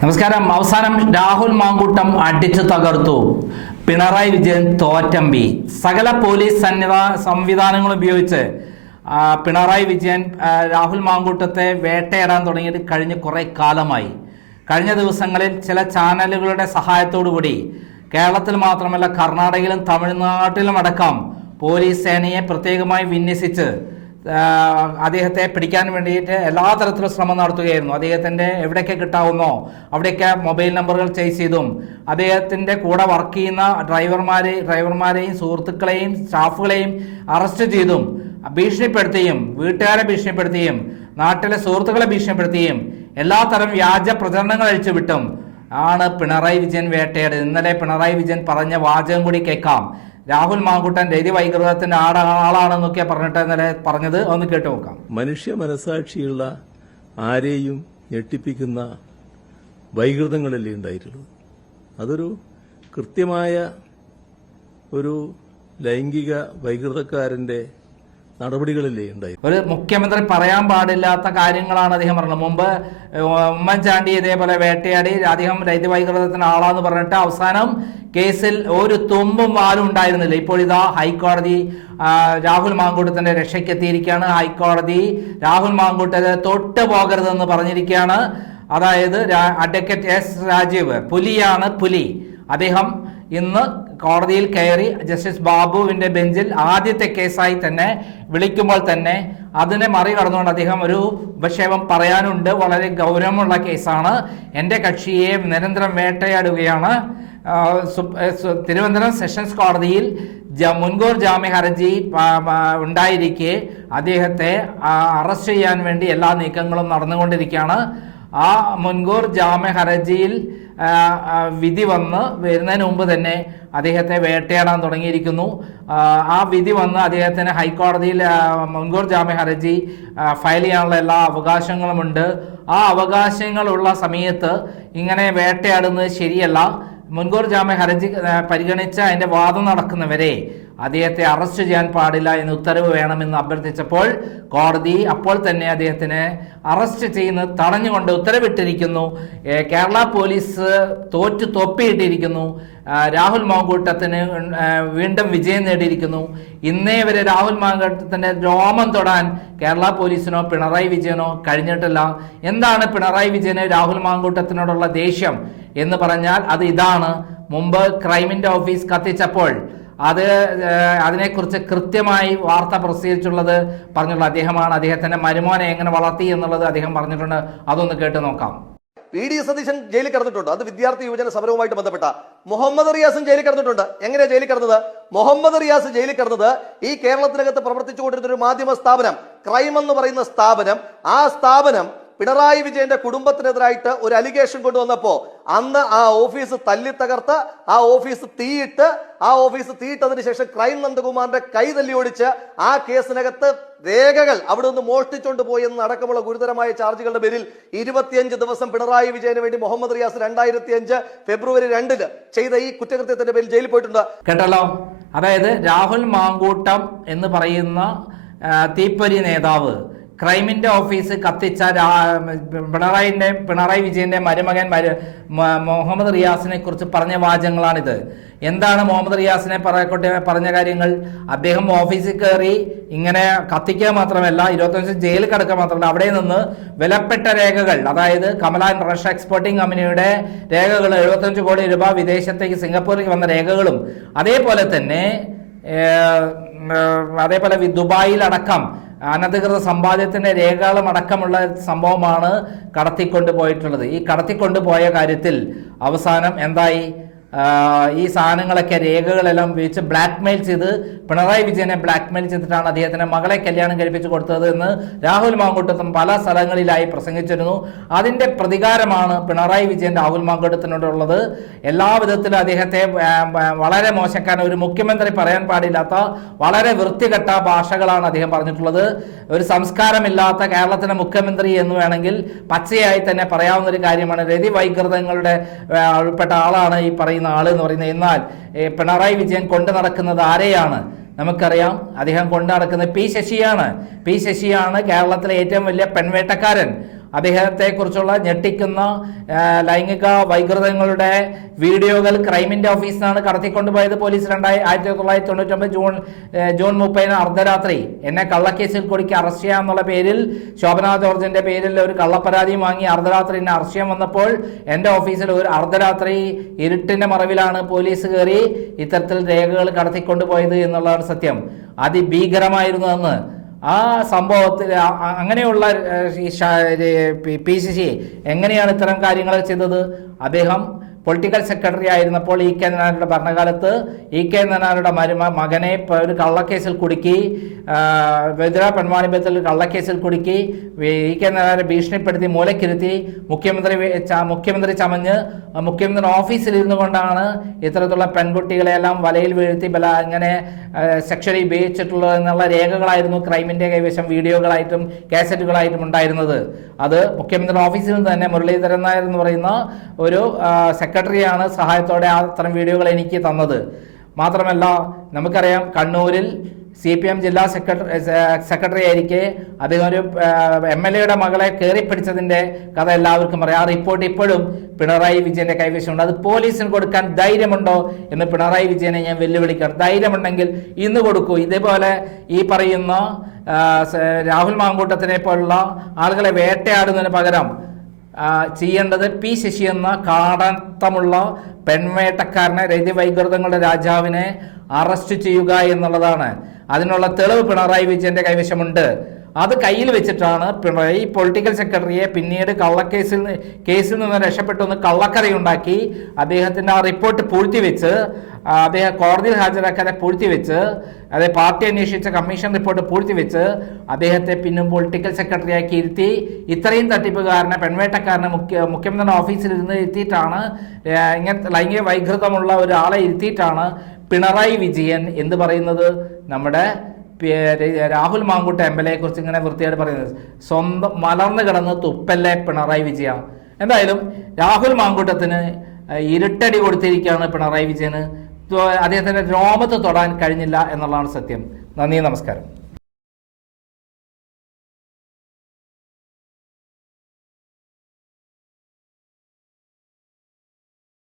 നമസ്കാരം. അവസാനം രാഹുൽ മാങ്കൂട്ടം അടിച്ചു തകർത്തു. പിണറായി വിജയൻ തോറ്റമ്പി. സകല പോലീസ് സംവിധാനങ്ങൾ ഉപയോഗിച്ച് പിണറായി വിജയൻ രാഹുൽ മാങ്കൂട്ടത്തെ വേട്ടയാടാൻ തുടങ്ങിയിട്ട് കഴിഞ്ഞ കുറേ കാലമായി. കഴിഞ്ഞ ദിവസങ്ങളിൽ ചില ചാനലുകളുടെ സഹായത്തോടുകൂടി കേരളത്തിൽ മാത്രമല്ല കർണാടകയിലും തമിഴ്നാട്ടിലും അടക്കം പോലീസ് സേനയെ പ്രത്യേകമായി വിന്യസിച്ച് അദ്ദേഹത്തെ പിടിക്കാൻ വേണ്ടിയിട്ട് എല്ലാ തരത്തിലും ശ്രമം നടത്തുകയായിരുന്നു. അദ്ദേഹത്തിൻ്റെ എവിടെയൊക്കെ കിട്ടാവുന്നോ അവിടെയൊക്കെ മൊബൈൽ നമ്പറുകൾ ചേസ് ചെയ്തും അദ്ദേഹത്തിൻ്റെ കൂടെ വർക്ക് ചെയ്യുന്ന ഡ്രൈവർമാരെയും സുഹൃത്തുക്കളെയും സ്റ്റാഫുകളെയും അറസ്റ്റ് ചെയ്തും ഭീഷണിപ്പെടുത്തിയും വീട്ടുകാരെ ഭീഷണിപ്പെടുത്തിയും നാട്ടിലെ സുഹൃത്തുക്കളെ ഭീഷണിപ്പെടുത്തിയും എല്ലാ തരം വ്യാജ പ്രചരണങ്ങൾ അഴിച്ചുവിട്ടും ആണ് പിണറായി വിജയൻ വേട്ടയാടിയത്. ഇന്നലെ പിണറായി വിജയൻ പറഞ്ഞ വാചകം കൂടി കേൾക്കാം. രാഹുൽ മാങ്കൂട്ടൻ രതി വൈകൃതത്തിന്റെ ആളാണെന്നൊക്കെ പറഞ്ഞിട്ട് ഇന്നലെ പറഞ്ഞത് ഒന്ന് കേട്ടു നോക്കാം. മനുഷ്യ മനസാക്ഷിയുള്ള ആരെയും ഞെട്ടിപ്പിക്കുന്ന വൈകൃതങ്ങളല്ലേ ഉണ്ടായിട്ടുള്ളൂ. അതൊരു കൃത്യമായ ഒരു ലൈംഗിക വൈകൃതക്കാരന്റെ നടപടികളല്ലേ ഉണ്ടായി. ഒരു മുഖ്യമന്ത്രി പറയാൻ പാടില്ലാത്ത കാര്യങ്ങളാണ് അദ്ദേഹം പറഞ്ഞത്. മുമ്പ് ഉമ്മൻചാണ്ടി ഇതേപോലെ വേട്ടയാടി അദ്ദേഹം രതി വൈകൃതത്തിന് ആളാന്ന് പറഞ്ഞിട്ട് അവസാനം കേസിൽ ഒരു തുമ്പും വാലും ഉണ്ടായിരുന്നില്ല. ഇപ്പോൾ ഇതാ ഹൈക്കോടതി രാഹുൽ മാങ്കൂട്ടത്തിന്റെ രക്ഷയ്ക്കെത്തിയിരിക്കുകയാണ്. ഹൈക്കോടതി രാഹുൽ മാങ്കൂട്ടത്തെ തൊട്ട് പോകരുതെന്ന് പറഞ്ഞിരിക്കുകയാണ്. അതായത് അഡ്വക്കേറ്റ് എസ് രാജീവ് പുലിയാണ് പുലി. അദ്ദേഹം ഇന്ന് കോടതിയിൽ കയറി ജസ്റ്റിസ് ബാബുവിന്റെ ബെഞ്ചിൽ ആദ്യത്തെ കേസായി തന്നെ വിളിക്കുമ്പോൾ തന്നെ അതിനെ മറികടന്നുകൊണ്ട് അദ്ദേഹം ഒരു ഉപക്ഷേപം പറയാനുണ്ട്. വളരെ ഗൗരവമുള്ള കേസാണ്. എൻ്റെ കക്ഷിയെ നിരന്തരം വേട്ടയാടുകയാണ്. തിരുവനന്തപുരം സെഷൻസ് കോടതിയിൽ മുൻകൂർ ജാമ്യ ഹർജി ഉണ്ടായിരിക്കെ അദ്ദേഹത്തെ അറസ്റ്റ് ചെയ്യാൻ വേണ്ടി എല്ലാ നീക്കങ്ങളും നടന്നുകൊണ്ടിരിക്കുകയാണ്. ആ മുൻകൂർ ജാമ്യ ഹർജിയിൽ വിധി വരുന്നതിന് മുമ്പ് തന്നെ അദ്ദേഹത്തെ വേട്ടയാടാൻ തുടങ്ങിയിരിക്കുന്നു. ആ വിധി വന്ന് അദ്ദേഹത്തിന് ഹൈക്കോടതിയിൽ മുൻകൂർ ജാമ്യ ഹർജി ഫയൽ ചെയ്യാനുള്ള എല്ലാ അവകാശങ്ങളുമുണ്ട്. ആ അവകാശങ്ങളുള്ള സമയത്ത് ഇങ്ങനെ വേട്ടയാടുന്നത് ശരിയല്ല. മുൻകൂർ ജാമ്യ ഹർജി പരിഗണിച്ച് അതിന്റെ വാദം നടക്കുന്നവരെ അദ്ദേഹത്തെ അറസ്റ്റ് ചെയ്യാൻ പാടില്ല എന്ന് ഉത്തരവ് വേണമെന്ന് അഭ്യർത്ഥിച്ചപ്പോൾ കോടതി അപ്പോൾ തന്നെ അദ്ദേഹത്തിനെ അറസ്റ്റ് ചെയ്യുന്നത് തടഞ്ഞുകൊണ്ട് ഉത്തരവിട്ടിരിക്കുന്നു. കേരള പോലീസ് തൊപ്പിയിട്ടിരിക്കുന്നു. രാഹുൽ മാങ്കൂട്ടത്തിന് വീണ്ടും വിജയം നേടിയിരിക്കുന്നു. ഇന്നേ വരെ രാഹുൽ മാങ്കൂട്ടത്തിന്റെ രോമം തൊടാൻ കേരള പോലീസിനോ പിണറായി വിജയനോ കഴിഞ്ഞിട്ടില്ല. എന്താണ് പിണറായി വിജയന് രാഹുൽ മാങ്കൂട്ടത്തിനോടുള്ള ദേഷ്യം എന്ന് പറഞ്ഞാൽ അത് ഇതാണ്. മുമ്പ് ക്രൈമിന്റെ ഓഫീസ് കത്തിച്ചപ്പോൾ അതിനെക്കുറിച്ച് കൃത്യമായി വാർത്ത പ്രസിദ്ധീകരിച്ചുള്ളത് പറഞ്ഞുള്ള അദ്ദേഹമാണ്. അദ്ദേഹത്തിന്റെ മരുമോനെ എങ്ങനെ വളർത്തി എന്നുള്ളത് അദ്ദേഹം പറഞ്ഞിട്ടുണ്ട്. അതൊന്ന് കേട്ട് നോക്കാം. PD സതീശൻ ജയിലിൽ കിടന്നിട്ടുണ്ട്. അത് വിദ്യാർത്ഥി യുവജന സമരവുമായിട്ട് ബന്ധപ്പെട്ട. മുഹമ്മദ് റിയാസും ജയിലിൽ കിടന്നിട്ടുണ്ട്. എങ്ങനെയാ ജയിലിൽ കിടന്നത്? മുഹമ്മദ് റിയാസ് ജയിലിൽ കിടന്നത് ഈ കേരളത്തിനകത്ത് പ്രവർത്തിച്ചു കൊണ്ടിരുന്ന ഒരു മാധ്യമ സ്ഥാപനം, ക്രൈം എന്ന് പറയുന്ന സ്ഥാപനം, ആ സ്ഥാപനം പിണറായി വിജയന്റെ കുടുംബത്തിനെതിരായിട്ട് ഒരു അലിഗേഷൻ കൊണ്ടുവന്നപ്പോ അന്ന് ആ ഓഫീസ് തല്ലി തകർത്ത് ആ ഓഫീസ് തീയിട്ടതിന് ശേഷം ക്രൈം നന്ദകുമാറിന്റെ കൈ തല്ലി ഓടിച്ച് ആ കേസിനകത്ത് രേഖകൾ അവിടെ നിന്ന് മോഷ്ടിച്ചുകൊണ്ട് പോയെന്ന് അടക്കമുള്ള ഗുരുതരമായ ചാർജുകളുടെ പേരിൽ 25 ദിവസം പിണറായി വിജയന് വേണ്ടി മുഹമ്മദ് റിയാസ് 2005 ഫെബ്രുവരി 2 ചെയ്ത ഈ കുറ്റകൃത്യത്തിന്റെ പേരിൽ ജയിലിൽ പോയിട്ടുണ്ട്. കേട്ടല്ലോ. അതായത് രാഹുൽ മാങ്കൂട്ടം എന്ന് പറയുന്ന തീപ്പൊരി നേതാവ് ക്രൈമിന്റെ ഓഫീസ് കത്തിച്ച പിണറായി വിജയന്റെ മരുമകൻ മുഹമ്മദ് റിയാസിനെ കുറിച്ച് പറഞ്ഞ വാചകങ്ങളാണിത്. എന്താണ് മുഹമ്മദ് റിയാസിനെ പറഞ്ഞ കാര്യങ്ങൾ? അദ്ദേഹം ഓഫീസിൽ കയറി ഇങ്ങനെ കത്തിക്കുക മാത്രമല്ല 25 ജയിലിൽ കിടക്കുക മാത്രമല്ല അവിടെ നിന്ന് വിലപ്പെട്ട രേഖകൾ, അതായത് കമല റഷ് എക്സ്പോർട്ടിംഗ് കമ്പനിയുടെ രേഖകൾ 75 കോടി രൂപ വിദേശത്തേക്ക് സിംഗപ്പൂരിലേക്ക് വന്ന രേഖകളും അതേപോലെ ദുബായിലടക്കം അനധികൃത സമ്പാദ്യത്തിന്റെ രേഖകളും അടക്കമുള്ള സംഭവമാണ് കടത്തിക്കൊണ്ടുപോയിട്ടുള്ളത്. ഈ കടത്തിക്കൊണ്ടുപോയ കാര്യത്തിൽ അവസാനം എന്തായി? ഈ സാധനങ്ങളൊക്കെ രേഖകളെല്ലാം ഉപയോഗിച്ച് ബ്ലാക്ക്മെയിൽ ചെയ്ത് പിണറായി വിജയനെ ബ്ലാക്ക്മെയിൽ ചെയ്തിട്ടാണ് അദ്ദേഹത്തിന്റെ മകളെ കല്യാണം കഴിപ്പിച്ചു കൊടുത്തത് എന്ന് രാഹുൽ മാങ്കൂട്ടത്തും പല സ്ഥലങ്ങളിലായി പ്രസംഗിച്ചിരുന്നു. അതിന്റെ പ്രതികാരമാണ് പിണറായി വിജയൻ രാഹുൽ മാങ്കൂട്ടത്തിനോടുള്ളത്. എല്ലാ വിധത്തിലും അദ്ദേഹത്തെ വളരെ മോശക്കാരൻ, ഒരു മുഖ്യമന്ത്രി പറയാൻ പാടില്ലാത്ത വളരെ വൃത്തികെട്ട ഭാഷകളാണ് അദ്ദേഹം പറഞ്ഞിട്ടുള്ളത്. ഒരു സംസ്കാരമില്ലാത്ത കേരളത്തിന്റെ മുഖ്യമന്ത്രി എന്ന് വേണമെങ്കിൽ പച്ചയായി തന്നെ പറയാവുന്ന ഒരു കാര്യമാണ്. രതി വൈകൃതങ്ങളുടെ ഉൾപ്പെട്ട ആളാണ് ഈ പറയുന്ന ആള് എന്ന് പറയുന്നത്. എന്നാൽ പിണറായി വിജയൻ കൊണ്ടു നടക്കുന്നത് ആരെയാണ്? നമുക്കറിയാം. അദ്ദേഹം കൊണ്ടു നടക്കുന്നത് പി ശശിയാണ്. കേരളത്തിലെ ഏറ്റവും വലിയ പെൺവേട്ടക്കാരൻ. അദ്ദേഹത്തെക്കുറിച്ചുള്ള ഞെട്ടിക്കുന്ന ലൈംഗിക വൈകൃതങ്ങളുടെ വീഡിയോകൾ ക്രൈമിന്റെ ഓഫീസിൽ നിന്നാണ് കടത്തിക്കൊണ്ടുപോയത് പോലീസ്. 1999 ജൂൺ 30 അർദ്ധരാത്രി എന്നെ കള്ളക്കേസിൽ കുടുക്കി അറസ്റ്റ് ചെയ്യാന്നുള്ള പേരിൽ ശോഭന ജോർജിന്റെ പേരിൽ ഒരു കള്ളപ്പരാതിയും വാങ്ങി അർദ്ധരാത്രി എന്നെ അറസ്റ്റ് ചെയ്യാൻ വന്നപ്പോൾ എൻ്റെ ഓഫീസിൽ ഒരു അർദ്ധരാത്രി ഇരുട്ടിന്റെ മറവിലാണ് പോലീസ് കയറി ഇത്തരത്തിൽ രേഖകൾ കടത്തിക്കൊണ്ടുപോയത് എന്നുള്ളതാണ് സത്യം. അതിഭീകരമായിരുന്നു അന്ന്. ആ സംഭവത്തിൽ അങ്ങനെയുള്ള PCC എങ്ങനെയാണ് ഇത്തരം കാര്യങ്ങൾ ചെയ്തത്? അദ്ദേഹം പൊളിറ്റിക്കൽ സെക്രട്ടറി ആയിരുന്നപ്പോൾ ഇ കെ നായരുടെ ഭരണകാലത്ത് ഇ കെ നായരുടെ മകനെ ഒരു കള്ളക്കേസിൽ കുടുക്കി, വെതിര പെൺവാണിഭത്തിൽ കള്ളക്കേസിൽ കുടുക്കി, ഇ കെ നായരെ ഭീഷണിപ്പെടുത്തി മൂലക്കിരുത്തി മുഖ്യമന്ത്രി ചമഞ്ഞ് മുഖ്യമന്ത്രി ഓഫീസിലിരുന്നു കൊണ്ടാണ് ഇത്തരത്തിലുള്ള പെൺകുട്ടികളെല്ലാം വലയിൽ വീഴ്ത്തി ഇങ്ങനെ സെക്ഷലി ഉപയോഗിച്ചിട്ടുള്ളത് എന്നുള്ള രേഖകളായിരുന്നു ക്രൈമിന്റെ കൈവശം വീഡിയോകളായിട്ടും കാസറ്റുകളായിട്ടും ഉണ്ടായിരുന്നത്. അത് മുഖ്യമന്ത്രി ഓഫീസിൽ നിന്ന് തന്നെ മുരളീധരൻ നായർ എന്ന് പറയുന്ന ഒരു സെക്രട്ടറിയാണ് സഹായത്തോടെ അത്തരം വീഡിയോകൾ എനിക്ക് തന്നത്. മാത്രമല്ല, നമുക്കറിയാം കണ്ണൂരിൽ CPM ജില്ലാ സെക്രട്ടറി ആയിരിക്കെ അദ്ദേഹം ഒരു MLA മകളെ കയറിപ്പിടിച്ചതിന്റെ കഥ എല്ലാവർക്കും അറിയാം. ആ റിപ്പോർട്ട് ഇപ്പോഴും പിണറായി വിജയന്റെ കൈവശമുണ്ട്. അത് പോലീസിന് കൊടുക്കാൻ ധൈര്യമുണ്ടോ എന്ന് പിണറായി വിജയനെ ഞാൻ വെല്ലുവിളിക്കണം. ധൈര്യമുണ്ടെങ്കിൽ ഇന്ന് കൊടുക്കൂ. ഇതേപോലെ ഈ പറയുന്ന രാഹുൽ മാങ്കൂട്ടത്തിനെ പോലുള്ള ആളുകളെ വേട്ടയാടുന്നതിന് പകരം ചെയ്യേണ്ടത് ശശി എന്ന കാടത്തമുള്ള പെൺവേട്ടക്കാരനെ, രതിവൈകൃതങ്ങളുടെ രാജാവിനെ അറസ്റ്റ് ചെയ്യുക എന്നുള്ളതാണ്. അതിനുള്ള തെളിവ് പിണറായി വിജയന്റെ കൈവശമുണ്ട്. അത് കയ്യിൽ വെച്ചിട്ടാണ് പിണറായി പൊളിറ്റിക്കൽ സെക്രട്ടറിയെ പിന്നീട് കേസിൽ നിന്ന് രക്ഷപ്പെട്ടൊന്ന് കള്ളക്കഥയുണ്ടാക്കി അദ്ദേഹത്തിന്റെ ആ റിപ്പോർട്ട് പൂഴ്ത്തിവെച്ച്, അദ്ദേഹം കോടതിയിൽ ഹാജരാക്കാതെ പൂഴ്ത്തിവെച്ച്, അതായത് പാർട്ടി അന്വേഷിച്ച കമ്മീഷൻ റിപ്പോർട്ട് പൂഴ്ത്തിവെച്ച് അദ്ദേഹത്തെ പിന്നും പൊളിറ്റിക്കൽ സെക്രട്ടറിയാക്കി ഇരുത്തി ഇത്രയും തട്ടിപ്പുകാരനെ, പെൺവേട്ടക്കാരനെ മുഖ്യമന്ത്രി ഓഫീസിൽ ഇരുന്ന് ഇരുത്തിയിട്ടാണ്, ഇങ്ങനത്തെ ലൈംഗിക വൈകൃതമുള്ള ഒരാളെ ഇരുത്തിയിട്ടാണ് പിണറായി വിജയൻ എന്ത് പറയുന്നത്, നമ്മുടെ രാഹുൽ മാങ്കൂട്ട MLA കുറിച്ച് ഇങ്ങനെ വൃത്തിയായിട്ട് പറയുന്നത്. സ്വന്തം മലർന്നു കിടന്ന് തുപ്പല്ലേ പിണറായി വിജയ. എന്തായാലും രാഹുൽ മാങ്കൂട്ടത്തിന് ഇരുട്ടടി കൊടുത്തിരിക്കുകയാണ് പിണറായി വിജയന്. അദ്ദേഹത്തിന്റെ രോമത്ത് തൊടാൻ കഴിഞ്ഞില്ല എന്നുള്ളതാണ് സത്യം. നന്ദി, നമസ്കാരം.